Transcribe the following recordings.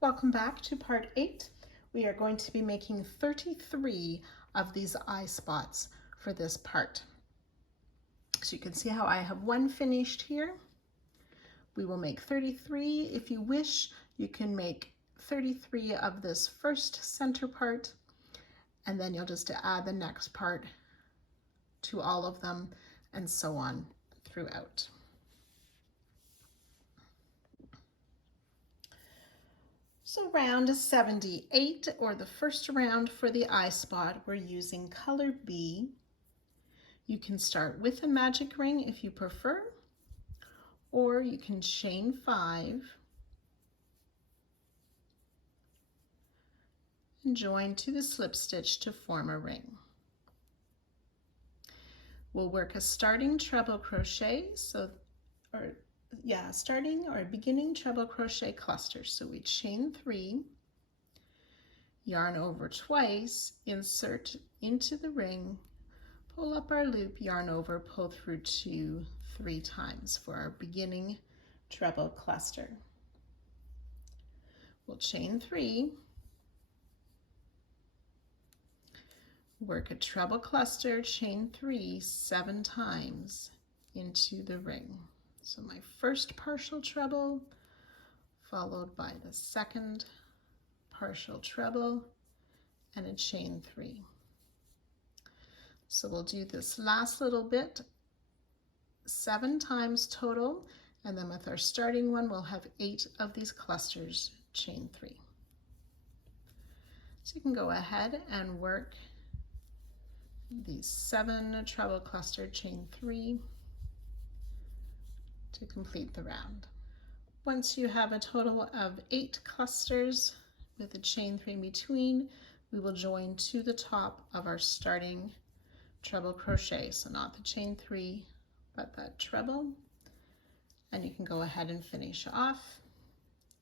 Welcome back to part 8. We are going to be making 33 of these eye spots for this part. So you can see how I have one finished here. We will make 33. If you wish, you can make 33 of this first center part, and then you'll just add the next part to all of them, and so on throughout. So round 78, or the first round for the eye spot, we're using color B. You can start with a magic ring if you prefer, or you can chain 5 and join to the slip stitch to form a ring. We'll work a starting treble crochet, starting or beginning treble crochet cluster. So we chain 3, yarn over twice, insert into the ring, pull up our loop, yarn over, pull through 2 3 times for our beginning treble cluster. We'll chain 3, work a treble cluster, chain 3 7 times into the ring. So my first partial treble, followed by the second partial treble, and a chain 3. So we'll do this last little bit 7 times total, and then with our starting one, we'll have 8 of these clusters, chain 3. So you can go ahead and work these 7 treble cluster, chain 3 to complete the round. Once you have a total of 8 clusters with a chain 3 in between, we will join to the top of our starting treble crochet. So not the chain 3, but that treble. And you can go ahead and finish off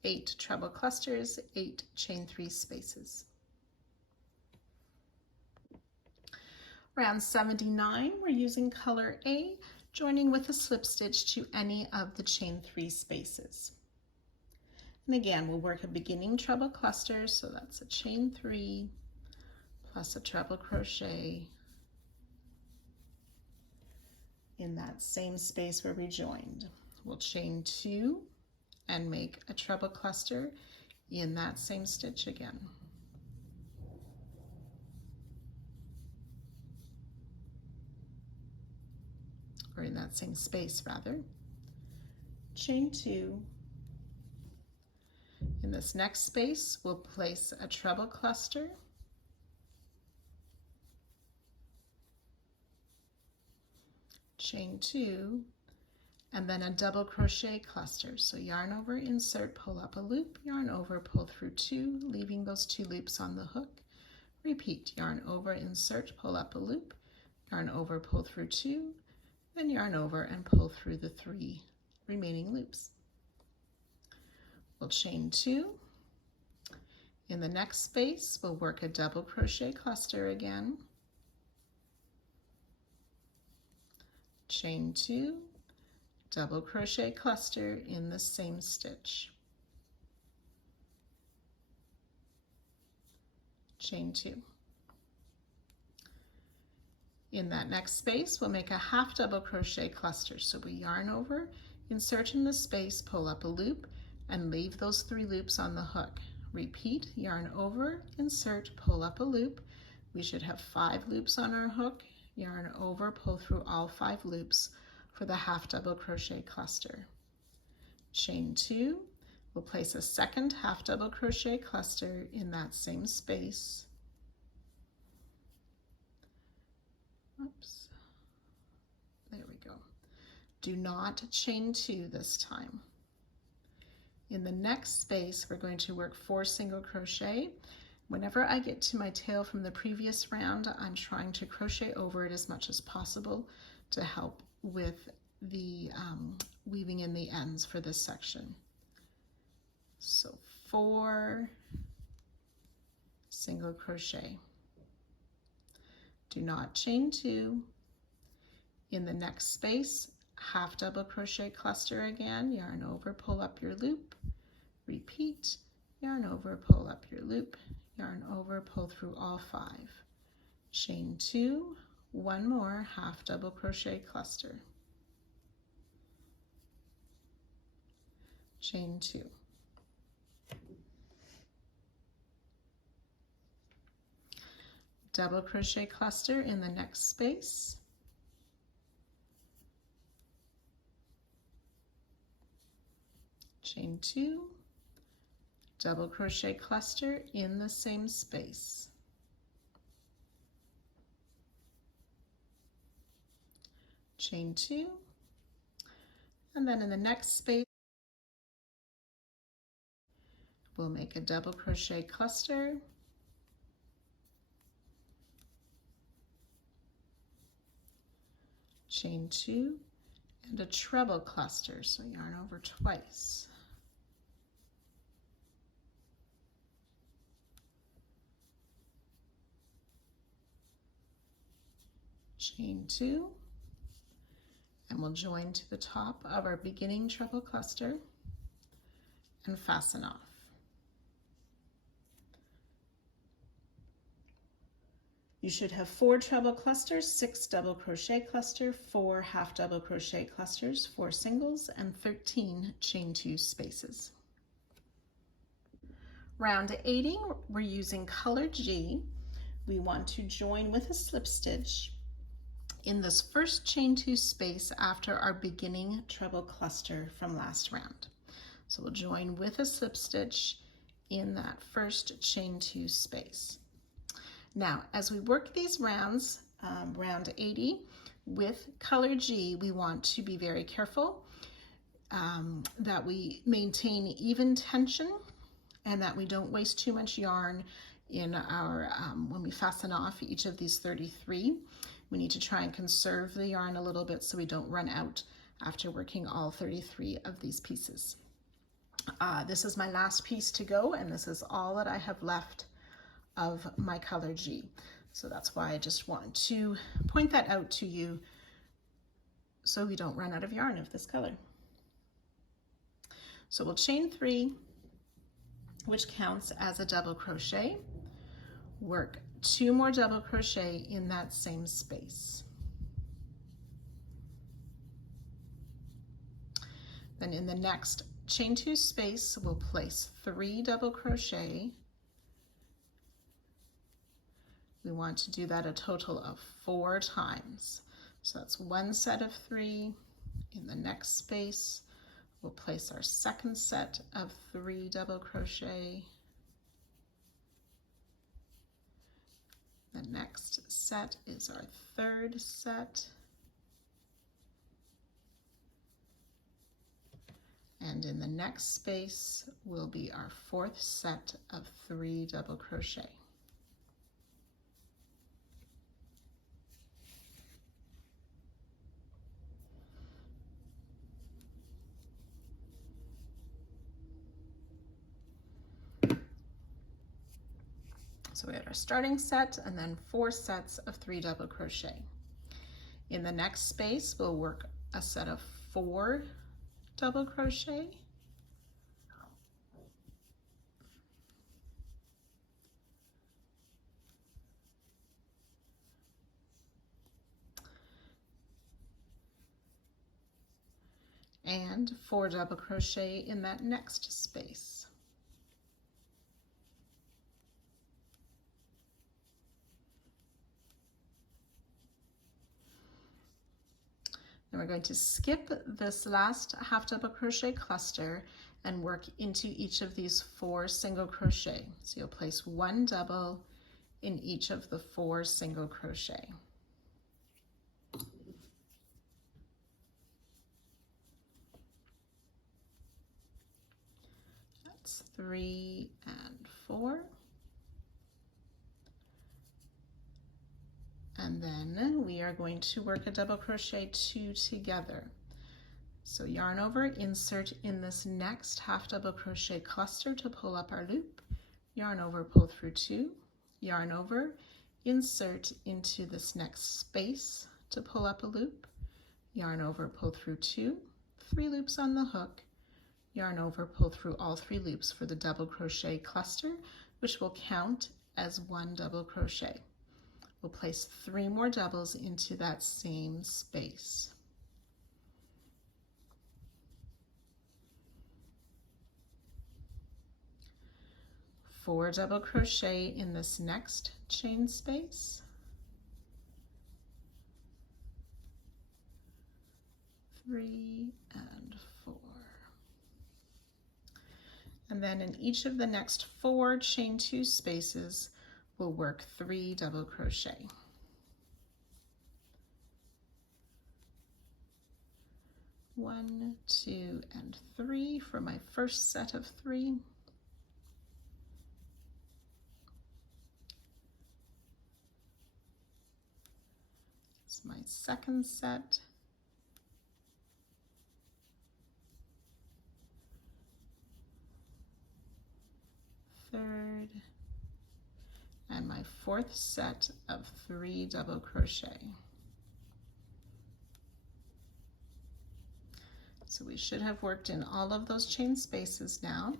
8 treble clusters, 8 chain 3 spaces. Round 79, we're using color A, joining with a slip stitch to any of the chain 3 spaces. And again, we'll work a beginning treble cluster, so that's a chain 3 plus a treble crochet in that same space where we joined. We'll chain 2 and make a treble cluster in that same stitch again. Or in that same space rather. Chain 2. In this next space, we'll place a treble cluster, chain 2, and then a double crochet cluster. So yarn over, insert, pull up a loop, yarn over, pull through 2, leaving those 2 loops on the hook. Repeat, yarn over, insert, pull up a loop, yarn over, pull through 2, then yarn over and pull through the 3 remaining loops. We'll chain 2. In the next space, we'll work a double crochet cluster again. Chain 2, double crochet cluster in the same stitch. Chain 2. In that next space, we'll make a half double crochet cluster. So we yarn over, insert in the space, pull up a loop, and leave those 3 loops on the hook. Repeat, yarn over, insert, pull up a loop. We should have 5 loops on our hook. Yarn over, pull through all 5 loops for the half double crochet cluster. Chain 2, we'll place a second half double crochet cluster in that same space. Oops, there we go. Do not chain 2 this time. In the next space, we're going to work 4 single crochet. Whenever I get to my tail from the previous round, I'm trying to crochet over it as much as possible to help with the weaving in the ends for this section. So 4 single crochet. Do not chain 2. In the next space, half double crochet cluster again, yarn over, pull up your loop, repeat, yarn over, pull up your loop, yarn over, pull through all 5. Chain 2, 1 more, half double crochet cluster. Chain 2. Double crochet cluster in the next space. Chain 2, double crochet cluster in the same space. Chain 2, and then in the next space we'll make a double crochet cluster, chain 2, and a treble cluster, so yarn over twice. Chain 2, and we'll join to the top of our beginning treble cluster and fasten off. You should have 4 treble clusters, 6 double crochet cluster, 4 half double crochet clusters, 4 singles, and 13 chain 2 spaces. Round 80, we're using color G. We want to join with a slip stitch in this first chain 2 space after our beginning treble cluster from last round. So we'll join with a slip stitch in that first chain 2 space. Now, as we work these rounds, round 80, with color G, we want to be very careful that we maintain even tension and that we don't waste too much yarn in our, when we fasten off each of these 33. We need to try and conserve the yarn a little bit so we don't run out after working all 33 of these pieces. This is my last piece to go, and this is all that I have left of my color G. So that's why I just want to point that out to you so we don't run out of yarn of this color. So we'll chain 3, which counts as a double crochet, work 2 more double crochet in that same space. Then in the next chain 2 space, we'll place 3 double crochet. We want to do that a total of 4 times. So that's 1 set of 3. In the next space, we'll place our second set of 3 double crochet. The next set is our third set. And in the next space will be our 4th set of 3 double crochet. So we had our starting set and then 4 sets of 3 double crochet. In the next space, we'll work a set of 4 double crochet. And 4 double crochet in that next space. Then we're going to skip this last half double crochet cluster and work into each of these 4 single crochet. So you'll place 1 double in each of the 4 single crochet. That's 3 and 4. And then we are going to work a double crochet 2 together. So yarn over, insert in this next half double crochet cluster to pull up our loop, yarn over, pull through 2, yarn over, insert into this next space to pull up a loop, yarn over, pull through 2, 3 loops on the hook, yarn over, pull through all 3 loops for the double crochet cluster, which will count as 1 double crochet. We'll place 3 more doubles into that same space. Four double crochet in this next chain space. 3 and 4. And then in each of the next 4 chain 2 spaces, we'll work 3 double crochet. 1, 2, and 3 for my first set of 3. It's my second set. Third, and my fourth set of 3 double crochet. So we should have worked in all of those chain spaces now.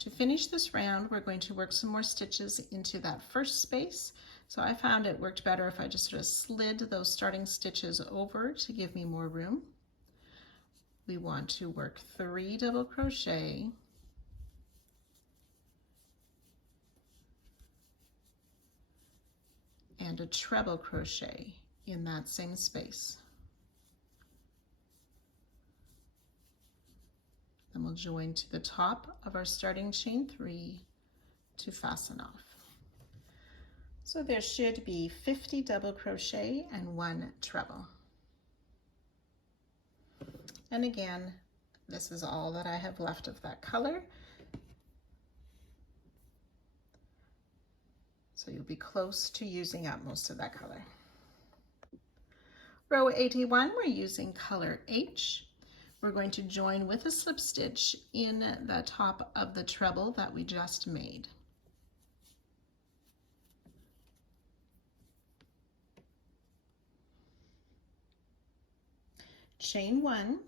To finish this round, we're going to work some more stitches into that first space. So I found it worked better if I just sort of slid those starting stitches over to give me more room. We want to work 3 double crochet, and a treble crochet in that same space. Then we'll join to the top of our starting chain 3 to fasten off. So there should be 50 double crochet and 1 treble. And again, this is all that I have left of that color. So you'll be close to using up most of that color. Row 81, we're using color H. We're going to join with a slip stitch in the top of the treble that we just made. Chain 1,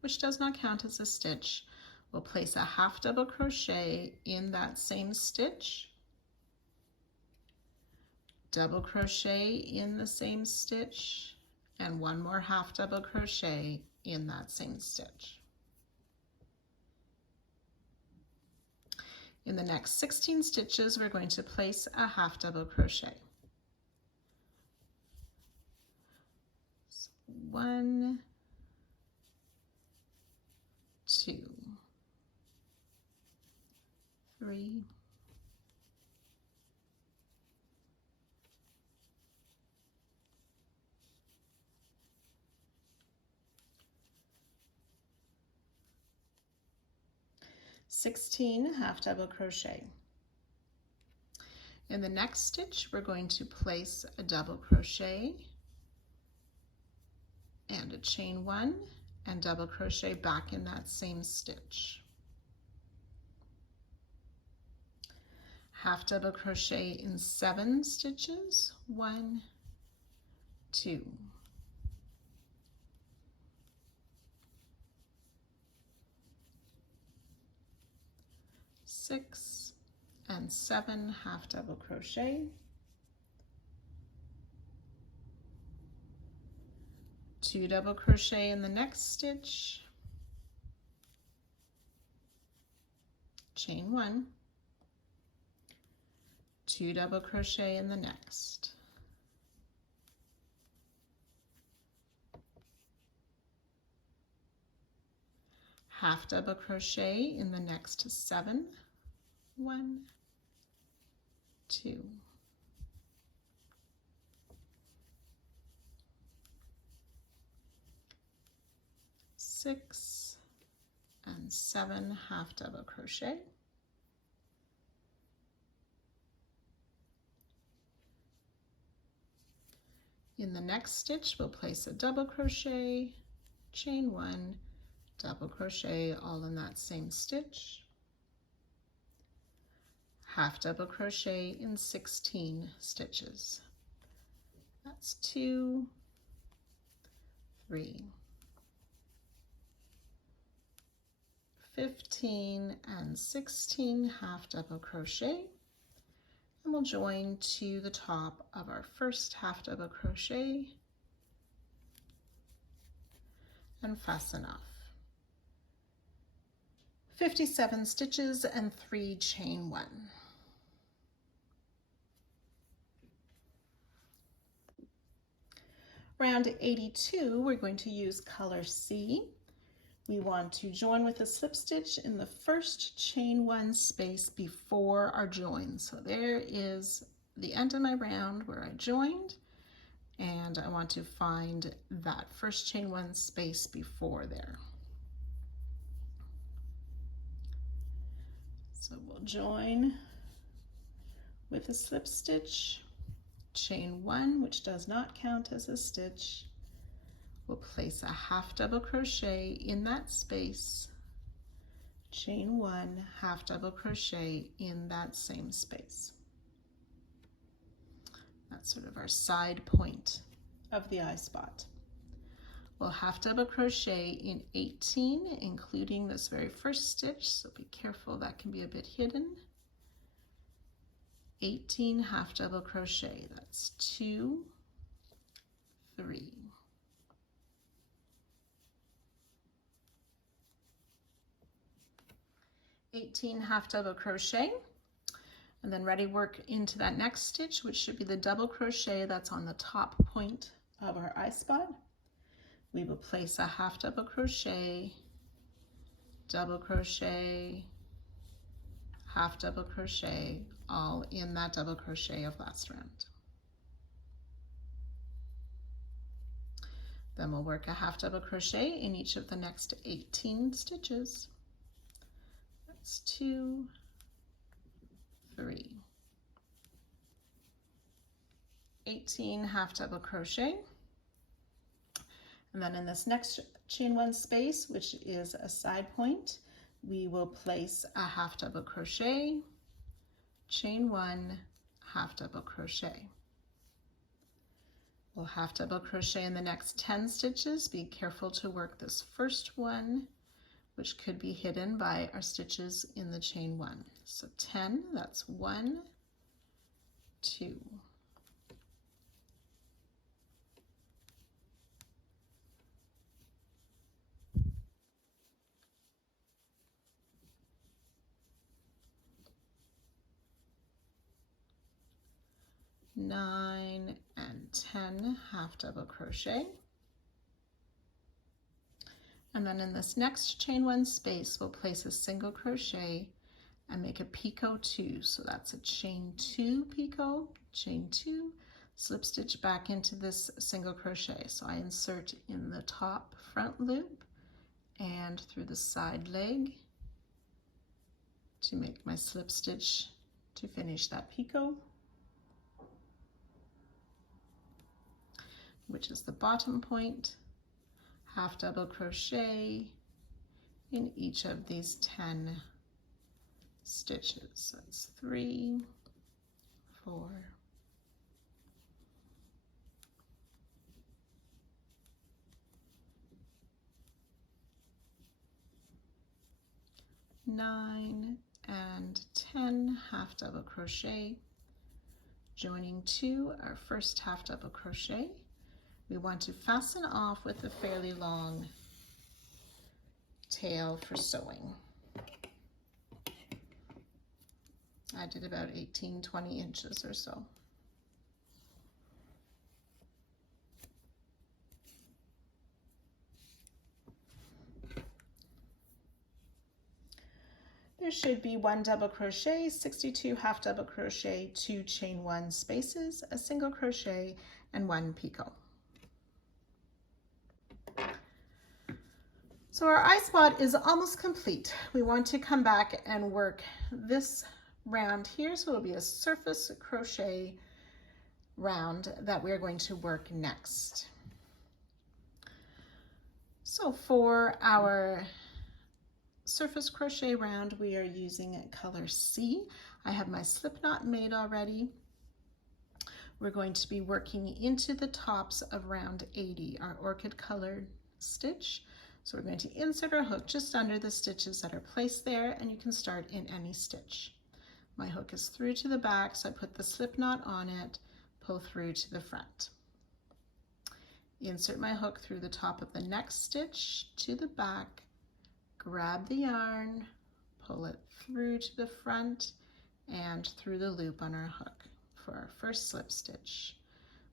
which does not count as a stitch. We'll place a half double crochet in that same stitch, double crochet in the same stitch, and 1 more half double crochet in that same stitch. In the next 16 stitches, we're going to place a half double crochet. So 1, 2, 3, 16 half double crochet. In the next stitch, we're going to place a double crochet and a chain 1 and double crochet back in that same stitch. Half double crochet in 7 stitches, 1, 2, 6 and 7 half double crochet, 2 double crochet in the next stitch, chain 1, 2 double crochet in the next, half double crochet in the next 7, 1, 2, 6 and 7 half double crochet, in the next stitch we'll place a double crochet, chain 1, double crochet all in that same stitch, half double crochet in 16 stitches. That's 2, 3, 15 and 16 half double crochet, and we'll join to the top of our first half double crochet and fasten off. 57 stitches and 3 chain 1. Round 82, we're going to use color C. We want to join with a slip stitch in the first chain 1 space before our join. So there is the end of my round where I joined, and I want to find that first chain 1 space before there. So we'll join with a slip stitch, chain 1, which does not count as a stitch. We'll place a half double crochet in that space, chain 1, half double crochet in that same space. That's sort of our side point of the eye spot. We'll half double crochet in 18, including this very first stitch, so be careful, that can be a bit hidden. 18 half double crochet, that's 2, 3. 18 half double crochet, and then ready work into that next stitch, which should be the double crochet that's on the top point of our eye spot. We will place a half double crochet, double crochet, half double crochet, all in that double crochet of last round. Then we'll work a half double crochet in each of the next 18 stitches. That's 2, 3. 18 half double crochet. And then in this next chain 1 space, which is a side point, we will place a half double crochet, chain 1, half double crochet. We'll half double crochet in the next 10 stitches. Be careful to work this first one, which could be hidden by our stitches in the chain 1. So 10, that's 1, 2. 9 and 10 half double crochet, and then in this next chain 1 space we'll place a single crochet and make a picot 2. So that's a chain 2 picot, chain 2, slip stitch back into this single crochet. So I insert in the top front loop and through the side leg to make my slip stitch to finish that picot, which is the bottom point, half double crochet in each of these 10 stitches. That's 3, 4, 9 and 10 half double crochet, joining to our first half double crochet. We want to fasten off with a fairly long tail for sewing. I did about 18-20 inches or so. There should be 1 double crochet, 62 half double crochet, 2 chain 1 spaces, a single crochet, and 1 picot. So our eye spot is almost complete. We want to come back and work this round here, so it'll be a surface crochet round that we're going to work next. So for our surface crochet round, we are using color C. I have my slip knot made already. We're going to be working into the tops of round 80, our orchid colored stitch. So we're going to insert our hook just under the stitches that are placed there, and you can start in any stitch. My hook is through to the back, so I put the slip knot on it, pull through to the front. Insert my hook through the top of the next stitch to the back, grab the yarn, pull it through to the front and through the loop on our hook for our first slip stitch.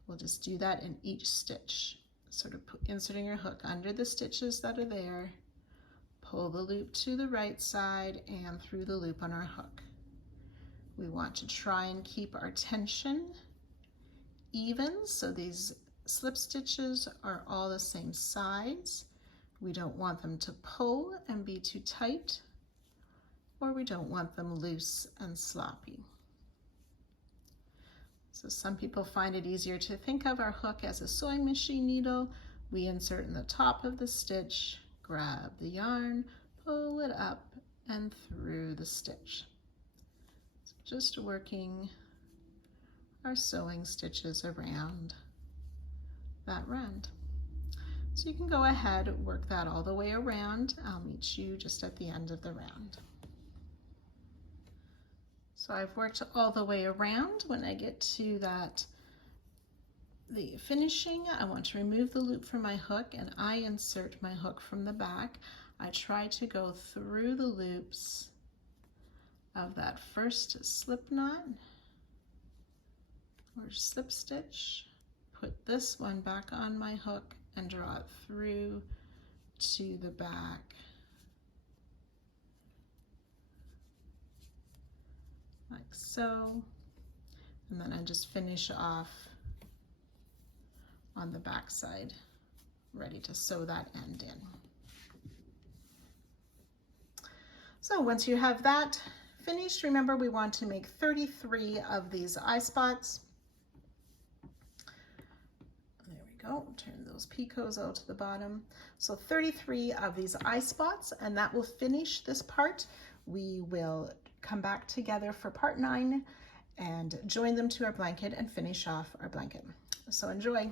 We'll just do that in each stitch, sort of inserting your hook under the stitches that are there, pull the loop to the right side and through the loop on our hook. We want to try and keep our tension even, so these slip stitches are all the same size. We don't want them to pull and be too tight, or we don't want them loose and sloppy. So some people find it easier to think of our hook as a sewing machine needle. We insert in the top of the stitch, grab the yarn, pull it up and through the stitch. So just working our sewing stitches around that round. So you can go ahead and work that all the way around. I'll meet you just at the end of the round. So I've worked all the way around. When I get to the finishing, I want to remove the loop from my hook, and I insert my hook from the back. I try to go through the loops of that first slip knot or slip stitch, put this one back on my hook and draw it through to the back. Like so, and then I just finish off on the back side, ready to sew that end in. So once you have that finished, remember we want to make 33 of these eye spots. There we go, turn those picots out to the bottom. So 33 of these eye spots, and that will finish this part. We will come back together for part 9 and join them to our blanket and finish off our blanket. So enjoy.